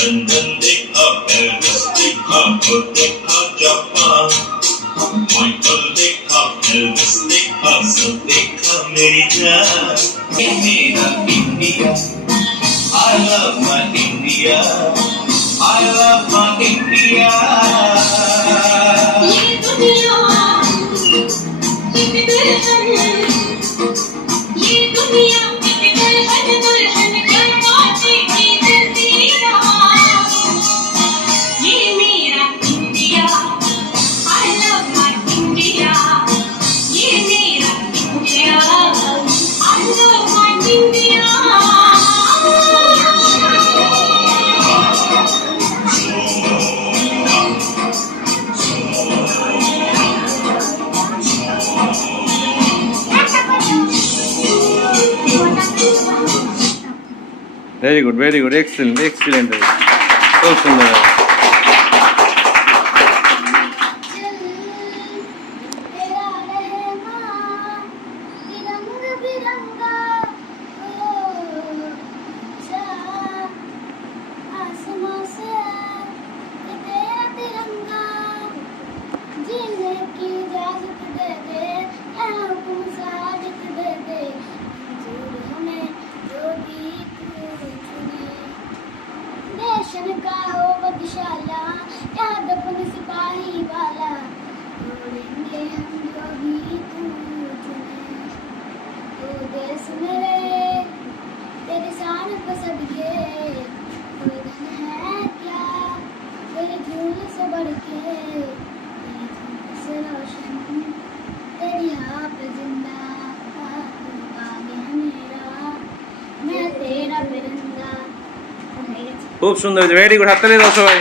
London देखा, Paris देखा, देखा जापान, माइकल देखा, एल्विस देखा, सब देखा मेरी जान। ये मेरा India, I love my India, I love my India। ये दुनिया एक दुल्हन, ये दुनिया एक दुल्हन क्या बातें की दिलदिया। ये मेरा India, I love my India, ये मेरा India, I love my India। Very good, excellent. So sundar. का हो बदशाला याद अपन सिपाही वाला तोड़ेंगे हम जो भी तू चुने। तो देश मेरे तेरे शान पर सदके कोई धन है क्या तेरे झूल से बढ़ के, तेरी धूप से रोशन तेरी हाँ पे जिंदा, तू आगे है मेरा मैं तेरा परिंदा। খুব সুন্দর, ভেরি গুড, হাততালি দাও সবাই।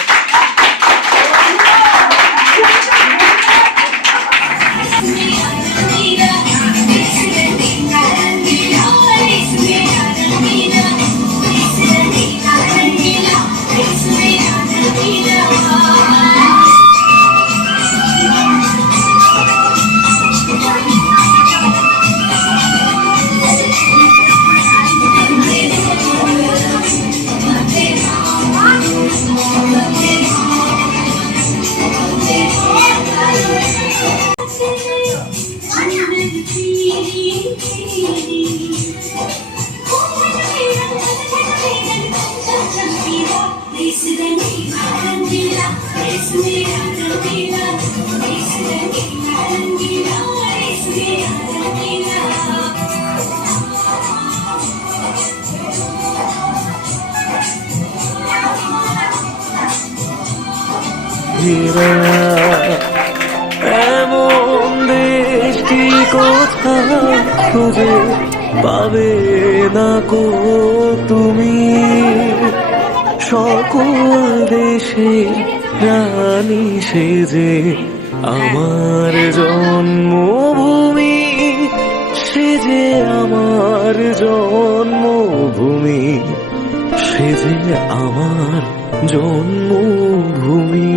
এমন দেশটি কোথাও খুঁজে পাবে না কো তুমি, সকল দেশে রানী সেজে আমার জন্মভূমি, সেজে আমার জন্মভূমি, সেজে আমার জন্মভূমি।